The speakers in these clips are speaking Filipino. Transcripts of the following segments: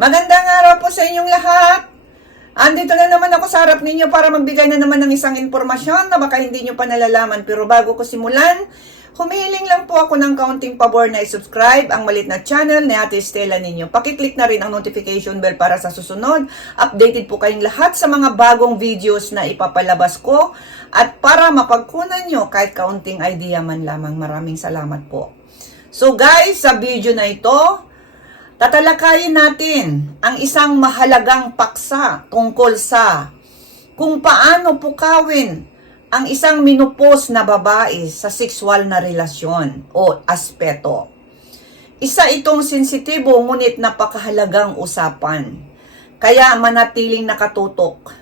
Magandang araw po sa inyong lahat. Andito na naman ako sa harap ninyo para magbigay na naman ng isang impormasyon na baka hindi nyo pa nalalaman. Pero bago ko simulan, humihiling lang po ako ng kaunting pabor na i-subscribe ang malit na channel ni Ate Stella ninyo. Pakiclick na rin ang notification bell para sa susunod. Updated po kayong lahat sa mga bagong videos na ipapalabas ko. At para mapagkunan nyo kahit kaunting idea man lamang. Maraming salamat po. So guys, sa video na ito, Tatalakayin natin ang isang mahalagang paksa tungkol sa kung paano pukawin ang isang minupos na babae sa sexual na relasyon o aspeto. Isa itong sensitibo ngunit napakahalagang usapan. Kaya manatiling nakatutok.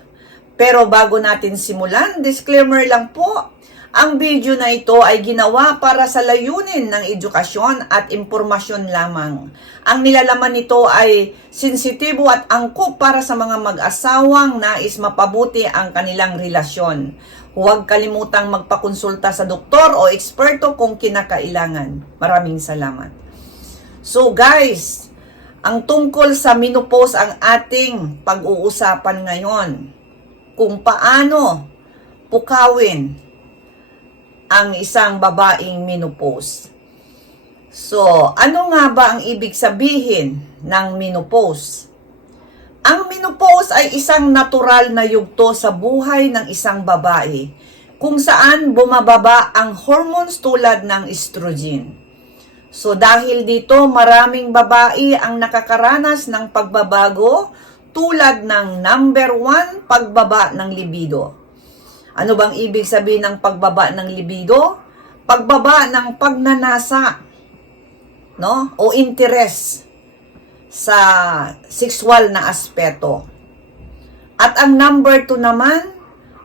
Pero bago natin simulan, disclaimer lang po, ang video na ito ay ginawa para sa layunin ng edukasyon at impormasyon lamang. Ang nilalaman nito ay sensitibo at angkop para sa mga mag-asawang nais mapabuti ang kanilang relasyon. Huwag kalimutang magpakonsulta sa doktor o eksperto kung kinakailangan. Maraming salamat. So guys, ang tungkol sa menopause ang ating pag-uusapan ngayon. Kung paano pukawin ang isang babaeng menopause. So, ano nga ba ang ibig sabihin ng menopause? Ang menopause ay isang natural na yugto sa buhay ng isang babae kung saan bumababa ang hormones tulad ng estrogen. So dahil dito maraming babae ang nakakaranas ng pagbabago tulad ng number one, pagbaba ng libido. Ano bang ibig sabihin ng pagbaba ng libido? Pagbaba ng pagnanasa, no? O interest sa sexual na aspeto. At ang number two naman,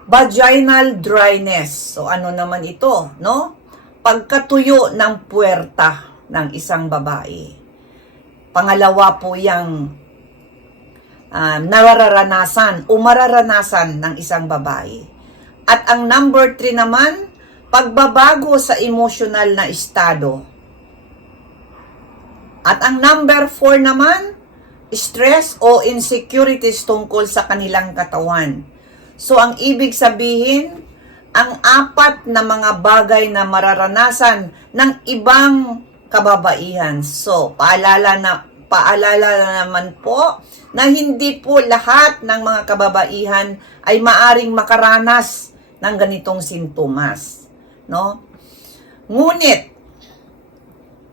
vaginal dryness. So ano naman ito, no? Pagkatuyo ng puwerta ng isang babae. Pangalawa po yung uh, nararanasan o mararanasan ng isang babae. At ang number 3 naman, pagbabago sa emotional na estado. At ang number 4 naman, stress o insecurities tungkol sa kanilang katawan. So ang ibig sabihin, ang apat na mga bagay na mararanasan ng ibang kababaihan. So, paalala na paalala na naman po na hindi po lahat ng mga kababaihan ay maaring makaranas ng ganitong sintomas, no? Ngunit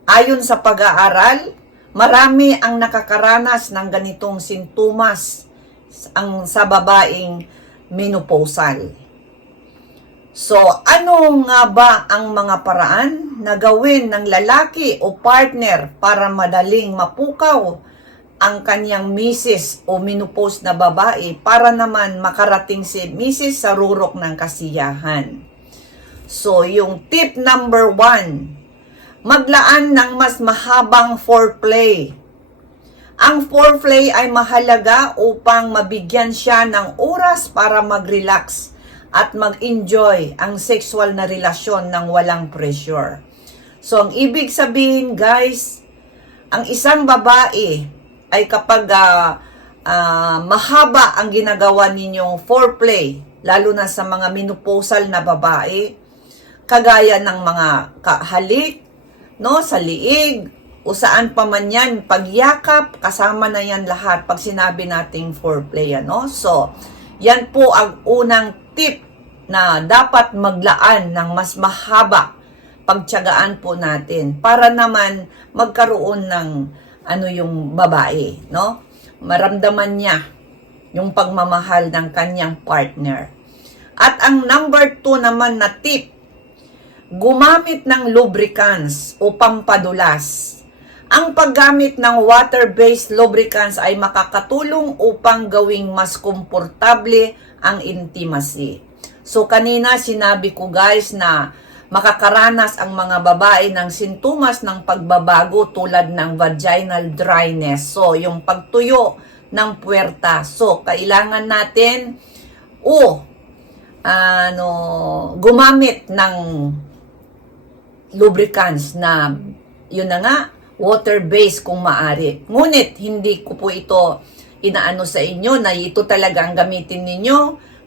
ayon sa pag-aaral, marami ang nakakaranas ng ganitong sintomas ang sa babaeng menopausal. So, ano nga ba ang mga paraan na gawin ng lalaki o partner para madaling mapukaw ang kanyang misis o menopause na babae para naman makarating si misis sa rurok ng kasiyahan? So, yung tip number one, maglaan ng mas mahabang foreplay. Ang foreplay ay mahalaga upang mabigyan siya ng oras para mag-relax at mag-enjoy ang sexual na relasyon ng walang pressure. So, ang ibig sabihin, guys, ang isang babae ay kapag uh, uh, mahaba ang ginagawa ninyong foreplay, lalo na sa mga menopausal na babae, kagaya ng mga kahalik, no, sa liig, o saan pa man yan, pagyakap, kasama na yan lahat pag sinabi nating foreplay, ano? So, yan po ang unang tip na dapat maglaan ng mas mahaba pagtyagaan po natin para naman magkaroon ng ano yung babae, no? Maramdaman niya yung pagmamahal ng kanyang partner. At ang number two naman na tip, gumamit ng lubricants o pampadulas. Ang paggamit ng water-based lubricants ay makakatulong upang gawing mas komportable ang intimacy. So kanina sinabi ko guys na makakaranas ang mga babae ng sintomas ng pagbabago tulad ng vaginal dryness. So yung pagtuyo ng puwerta. So kailangan natin o ano gumamit ng lubricants na yun na nga water-based kung maari. Ngunit, hindi ko po ito inaano sa inyo na ito talaga ang gamitin ninyo.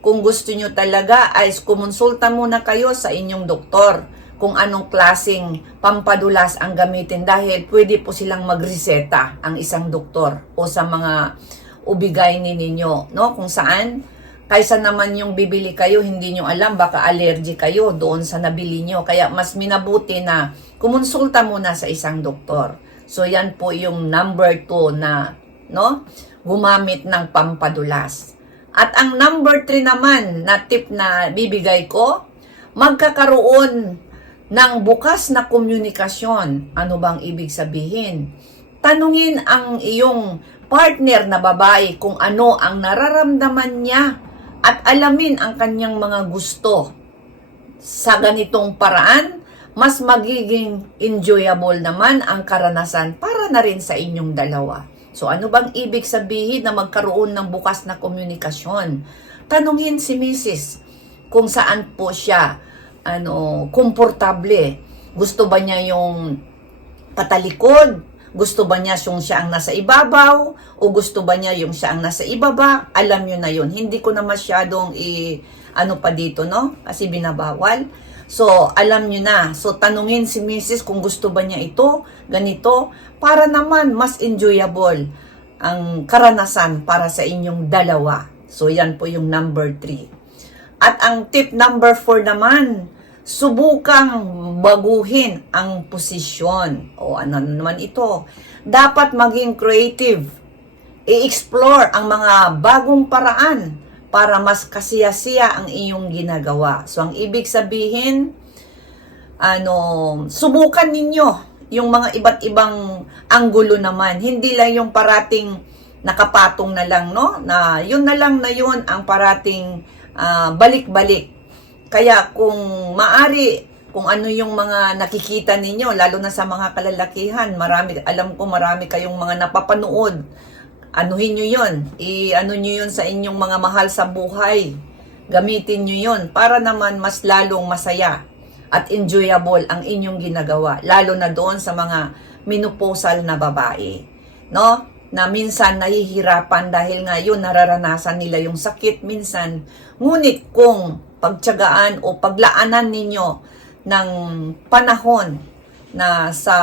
Kung gusto nyo talaga ay kumonsulta muna kayo sa inyong doktor kung anong klasing pampadulas ang gamitin dahil pwede po silang magreseta ang isang doktor o sa mga ubigay ni ninyo, no? Kung saan kaysa naman yung bibili kayo, hindi nyo alam, baka allergy kayo doon sa nabili nyo. Kaya mas minabuti na kumonsulta muna sa isang doktor. So yan po yung number two na, no? Gumamit ng pampadulas. At ang number three naman na tip na bibigay ko, magkakaroon ng bukas na komunikasyon. Ano bang ibig sabihin? Tanungin ang iyong partner na babae kung ano ang nararamdaman niya at alamin ang kanyang mga gusto. Sa ganitong paraan, mas magiging enjoyable naman ang karanasan para na rin sa inyong dalawa. So ano bang ibig sabihin na magkaroon ng bukas na komunikasyon? Tanungin si Mrs. kung saan po siya ano, komportable. Gusto ba niya yung patalikod? Gusto ba niya yung siya ang nasa ibabaw? O gusto ba niya yung siya ang nasa ibaba? Alam nyo na yun. Hindi ko na masyadong i, ano pa dito, no? Kasi binabawal. So, alam nyo na. So, tanungin si Mrs. kung gusto ba niya ito, ganito, para naman mas enjoyable ang karanasan para sa inyong dalawa. So, yan po yung number 3. At ang tip number 4 naman, subukang baguhin ang posisyon. O ano naman ito? Dapat maging creative. I-explore ang mga bagong paraan para mas kasiyasiya ang iyong ginagawa. So, ang ibig sabihin, ano, subukan ninyo yung mga iba't ibang anggulo naman. Hindi lang yung parating nakapatong na lang, no? Na yun na lang na yun ang parating ah, balik-balik. Kaya kung maari, kung ano yung mga nakikita ninyo, lalo na sa mga kalalakihan, marami, alam ko marami kayong mga napapanood. Anuhin nyo yun. I-ano nyo yun sa inyong mga mahal sa buhay. Gamitin nyo yun para naman mas lalong masaya at enjoyable ang inyong ginagawa. Lalo na doon sa mga menopausal na babae. No? Na minsan nahihirapan dahil nga yun nararanasan nila yung sakit minsan. Ngunit kung pagtyagaan o paglaanan ninyo ng panahon na sa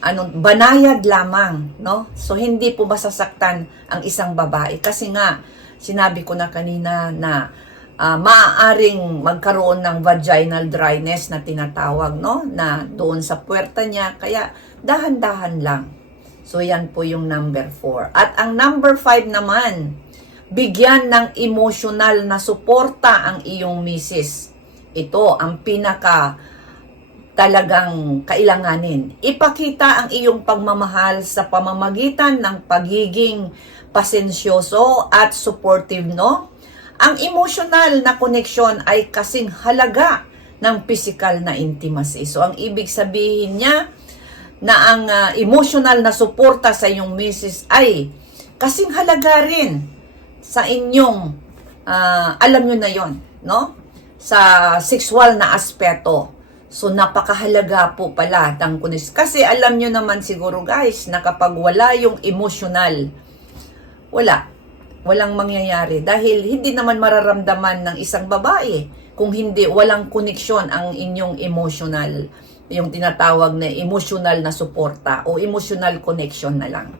ano banayad lamang no? So hindi po masasaktan ang isang babae. Kasi nga sinabi ko na kanina na ah, maaaring magkaroon ng vaginal dryness na tinatawag no? Na doon sa puwerta niya. Kaya dahan-dahan lang. So yan po yung number 4 at ang number 5 naman bigyan ng emotional na suporta ang iyong misis. Ito ang pinaka talagang kailanganin. Ipakita ang iyong pagmamahal sa pamamagitan ng pagiging pasensyoso at supportive, no? Ang emotional na koneksyon ay kasing halaga ng physical na intimacy. So, ang ibig sabihin niya na ang ah, emotional na suporta sa iyong misis ay kasing halaga rin sa inyong, ah, alam nyo na yon no? Sa sexual na aspeto. So, napakahalaga po pala ng kunis. Kasi alam nyo naman siguro guys, na kapag wala yung emotional, wala. Walang mangyayari. Dahil hindi naman mararamdaman ng isang babae kung hindi, walang koneksyon ang inyong emotional, yung tinatawag na emotional na suporta o emotional connection na lang.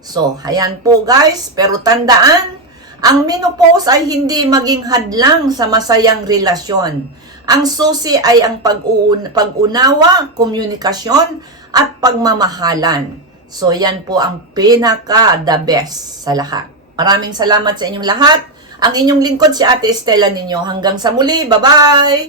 So, ayan po guys. Pero tandaan, ang menopause ay hindi maging hadlang sa masayang relasyon. Ang susi ay ang pag-unawa, komunikasyon, at pagmamahalan. So, yan po ang pinaka the best sa lahat. Maraming salamat sa inyong lahat. Ang inyong lingkod si Ate Estela ninyo. Hanggang sa muli. Bye-bye!